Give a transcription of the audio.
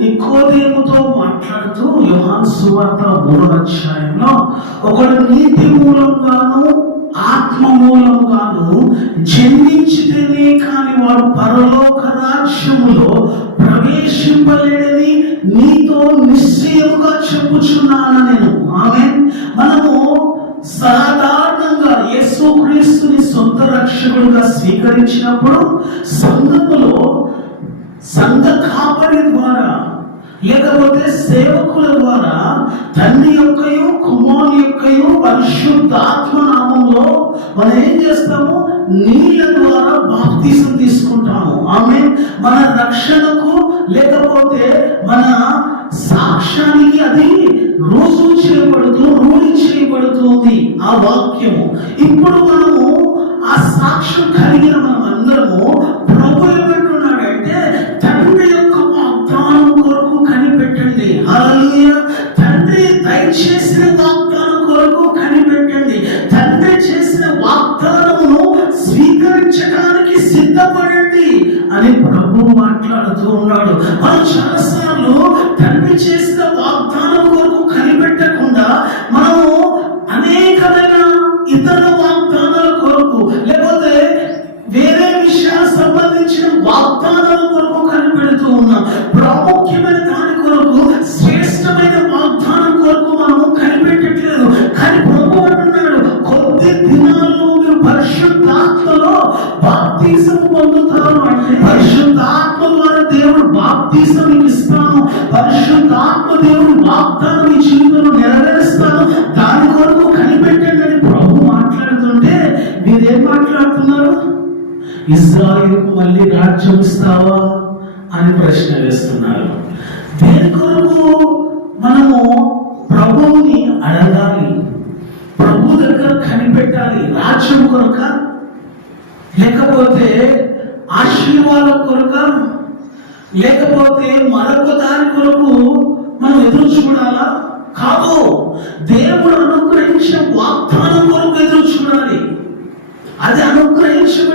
నికోదేముతో మాట్లాడుతూ యోహాను సువార్త 3వ అధ్యాయంలో, ఒకడు నీతి మూలంగాను ఆత్మ మూలంగాను జన్మించితేనే కాని వాడు పరలోక రాజ్యములో ప్రవేశింపలేడని నీతో నిశ్చయముగా చెప్పుచున్నాను నేను. ఆమేన్. మనము సాధారణంగా యేసుక్రీస్తుని సొంత రక్షకుడుగా స్వీకరించినప్పుడు సంఘములో సంఘ కాపరి ద్వారా లేకపోతే సేవకుల ద్వారా తండ్రి యొక్కయు కుమారుని యొక్కయు పరిశుద్ధాత్మ నామంలో మనం ఏం చేస్తాము? నీళ్ళ ద్వారా బాప్తిసం తీసుకుంటాము. ఆమేన్. మన రక్షణకు లేకపోతే మన సాక్ష్యానికి అది రుజువు చేయబడుతూ రూఢి చేయబడుతుంది ఆ వాక్యము. ఇప్పుడు మనము ఆ సాక్ష్యం కలిగిన మనం అందరము ప్రభు ఏమంటున్నాడంటే తండ్రి యొక్క వాగ్దానం కొరకు కనిపెట్టండి. హల్లెలూయా. తండ్రి దయచేసిన వాగ్దానం కొరకు కనిపెట్టండి. తండ్రి చేసిన వాగ్దానమును స్వీకరించడానికి సిద్ధపడండి అని ప్రభు మాట్లాడుతూ ఉన్నాడు. మనం చాలాసార్లు తండ్రి చేసిన వాగ్దానం కొరకు కనిపెట్టకుండా మనము అనేకమైన ఇతర వాగ్దానాల కొరకు లేకపోతే వేరే విషయాలకు సంబంధించిన వాగ్దానాల కొరకు కనిపెడుతూ ఉన్నాం. ప్రాముఖ్యమైన దాని కొరకు, శ్రేష్టమైన వాగ్దానం కొరకు మనము కనిపెట్టట్లేదు. కానీ ప్రభు అంటున్నాడు, కొద్ది దినాల్లో మీరు పరిశుద్ధాత్మలో బాప్తిసం పొందుతారు అంటే పరిశుద్ధాత్మ ద్వారా దేవుడు బాప్తిసం మీకు ఇస్తాను, పరిశుద్ధాత్మ దేవుడు వాగ్దానం మీ జీవితంలో నెరవేరుస్తాను, దాని కొరకు కనిపెట్టండి అని ప్రభు మాట్లాడుతుంటే మీరేం మాట్లాడుతున్నారు? ఇశ్రాయేలుకు మళ్ళీ రాజ్యం ఇస్తావా అని ప్రశ్న వేస్తున్నారు. దేని కొరకు మనము ప్రభువుని అడగాలి? ప్రభు దగ్గర కనిపెట్టాలి. రాజ్యం కొరక, లేకపోతే ఆశీర్వాదం కొరక, లేకపోతే మరొక దాని కొరకు మనం ఎదురు చూడాలా? కాదు, దేవుడు అనుగ్రహించిన వాగ్దానం కొరకు ఎదురు చూడాలి. అది అనుగ్రహించిన